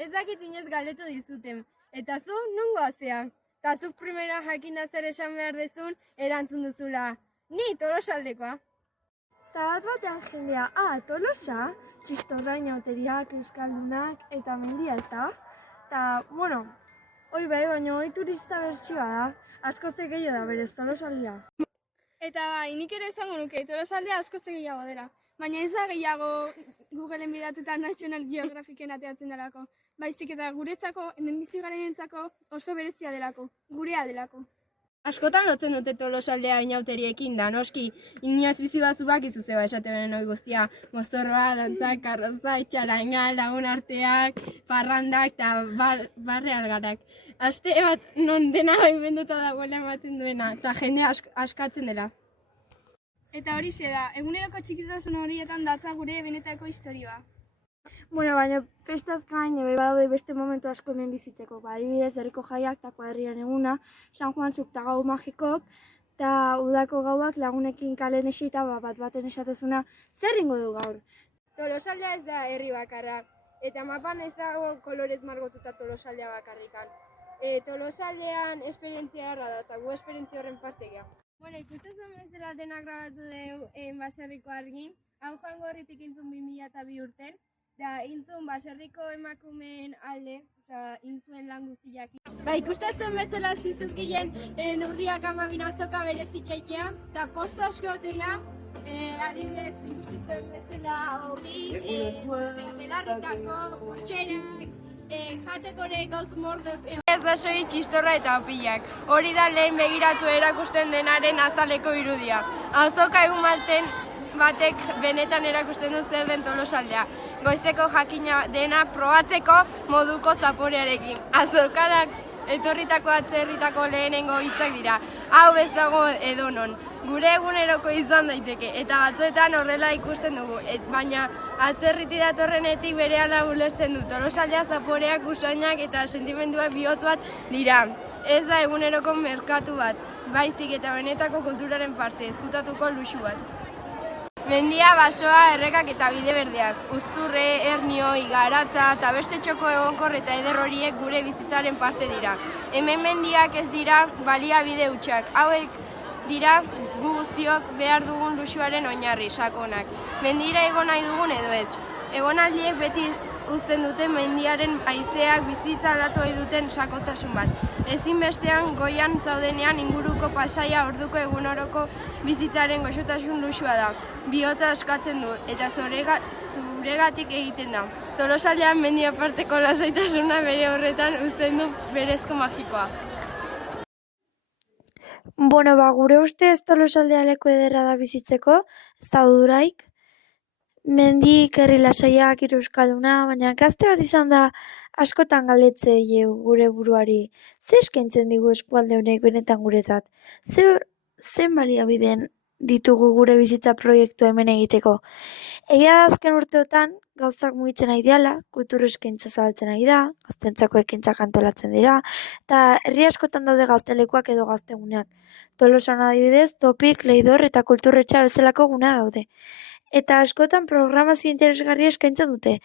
Ez dakit inoiz galdetu dizuten. Eta zu, nungo azea? Eta zu primera jakin zer esan behar dezun, erantzun duzula. Ni Tolosaldekoa. Ta batean jendea, Tolosa, txistorra, inauteriak, euskaldunak, eta mendia ez da. Ta, bueno, hoi bai, baina hoi turista bertsioa da. Asko ze gehiago da berez Tolosaldia. Eta bai, nik ere esango nuke, Tolosaldea asko ze gehiago dela. Baina ez da gehiago Googleen bidatuta National Geographiken ateatzen delako. Baizik eta guretzako, hemen bizi garenentzako oso berezia delako, gurea delako. Askotan lotzen dute Tolosaldea inauteriekin da, noski, inoiz bizi bazu bakizu zeba esate benen hori guztia, mozorroa, dantzak, karroza, txaranga, lagun arteak, parrandak eta barre algarak. Aste bat non dena baimenduta dagoela ematen duena, eta jende askatzen dela. Eta horixe da, eguneroko txikitasun horietan datza gure benetako historioa. Bueno, baina festaz gain, ebe badaude beste momentu asko hemen bizitzeko. Adibidez, herriko jaiak eta kuadrian eguna, San Juan zukta gau magikok, eta udako gauak lagunekin kalen esita bat-baten esatezuna zer ingo du gaur. Tolosaldea ez da herri bakarra, eta mapan ez dago kolorez margotuta Tolosaldea bakarrikan. Tolosaldean esperientzia erra da, eta gu esperientzia horren partegia. Bueno, ikusten zuen bezala denak grabatu dugu baserriko argin, hau joango horritik intzun 2002 urten, da intzun baserriko emakumeen alde, intzuen lan guztiak. Ikusten zuen bezala zizukien urriak 12 azoka berezitxaitea, eta posto asko dela, adibidez ikusten zuen bezala hogik, belarritako, burtxerak, jateko gauz mordok. Ez da soilik txistorra eta opilak. Hori da lehen begiratu erakusten denaren azaleko irudia. Azoka egun batek benetan erakusten du zer den Tolosaldea. Goizeko jakina dena probatzeko moduko zaporearekin. Azokarak etorritako atzerritako lehenengo hitzak dira. Hau ez dago edonon. Gure eguneroko izan daiteke, eta batzuetan horrela ikusten dugu, baina atzerriti datorrenetik berehala ulertzen du. Tolosaldea zaporeak, usainak eta sentimenduak bihotz bat dira. Ez da eguneroko merkatu bat, baizik eta benetako kulturaren parte, ezkutatuko luxu bat. Mendia, basoa, errekak eta bide berdeak. Uzturre, Ernio, Igaratza eta beste txoko egonkor eta eder horiek gure bizitzaren parte dira. Hemen mendiak ez dira baliabide hutsak. Hauek dira gu guztiok behar dugun luxuaren oinarri, sakonak. Mendira egon nahi dugun edo ez. Egonaldiek beti uzten dute mendiaren haizeak bizitza aldatu ohi duten sakotasun bat. Ezinbestean goian zaudenean inguruko pasaia orduko egunoroko bizitzaren goxotasun luxua da. Bihotza askatzen du eta zuregatik egiten da. Tolosaldean mendi aparteko lasaitasuna bere horretan uzten du berezko magikoa. Bueno, gure ustez Tolosaldea leku ederra da bizitzeko, ez da uduraik. Mendik, herri lasaiak, hiru euskalduna, baina gazte bat izan da askotan galdetzei gure buruari. Ze eskaintzen digu eskualde honek benetan guretzat? Zen baliabideen ditugu gure bizitza proiektu hemen egiteko? Egia da azken urteotan gauzak mugitzen ari dela, kultur eskaintza zabaltzen ari da, gaztentzako ekintzak antolatzen dira, eta herri askotan daude gaztelekuak edo gazteguneak. Tolosan adibidez, Topik, Leidor eta Kulturretxa bezalako gunea daude. Eta askotan programazio interesgarria eskaintzen dute.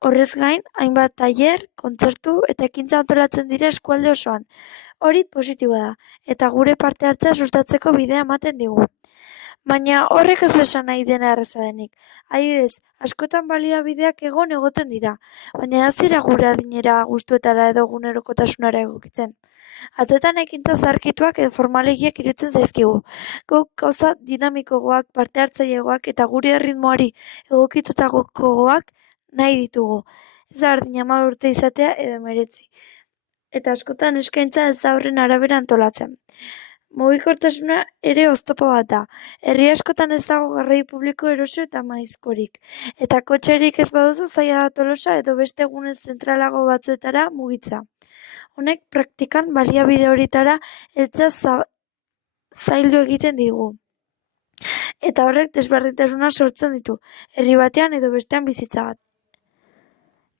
Horrez gain, hainbat tailer, kontzertu eta ekintza antolatzen dira eskualde osoan. Hori positiboa da, eta gure parte hartzea sustatzeko bidea ematen digu. Baina horrek ez esan nahi dena erraza denik. Adibidez, askotan baliabideak egoten dira, baina ez dira gure adinera, gustuetara edo egunerokotasunara egokitzen. Atzoetan ekintza zaharkituak edo formalegiak iruditzen zaizkigu. Guk gauza dinamikoagoak, parte hartzaileagoak eta gure erritmoari egokitutakoagoak nahi ditugu. Ez da berdin 10 urte izatea edo 19. Eta askotan eskaintza ez da horren arabera antolatzen. Mugikortasuna ere oztopo bat da. Herri askotan ez dago garraio publiko eroso eta maizkorik. Eta kotxerik ez baduzu zaila da Tolosa edo beste gune zentralago batzuetara mugitza. Honek praktikan baliabide horietara heltzea zaildu egiten digu. Eta horrek desberdintasuna sortzen ditu, herri batean edo bestean bizitza bat.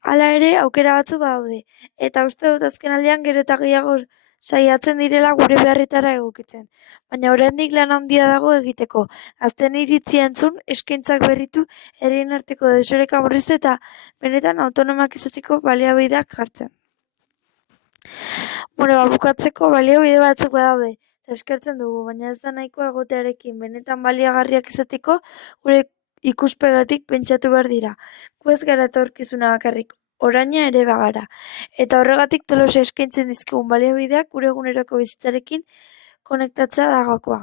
Hala ere, aukera batzu badaude, eta uste dut azkenaldian gero eta gehiago saiatzen direla gure beharretara egokitzen. Baina oraindik lan handia dago egiteko, gazteen iritzia entzun, eskaintzak berritu, herrien arteko desoreka murriztu eta benetan autonomak izateko baliabideak jartzen. Bukatzeko baliabide batzuk badaude, eta eskertzen dugu, baina ez da nahikoa egotearekin benetan baliagarriak izateko gure ikuspegatik pentsatu behar dira. Gu ez gara etorkizuna bakarrik, oraina ere bagara. Eta horregatik Tolosa eskaintzen dizkigun baliabideak gure eguneroko bizitzarekin konektatzea da gakoa.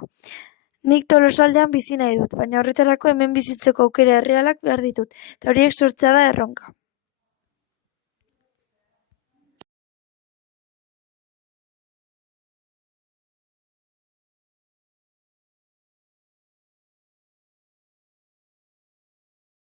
Nik Tolosaldean bizi nahi dut, baina horretarako hemen bizitzeko aukera errealak behar ditut, eta horiek sortzea da erronka.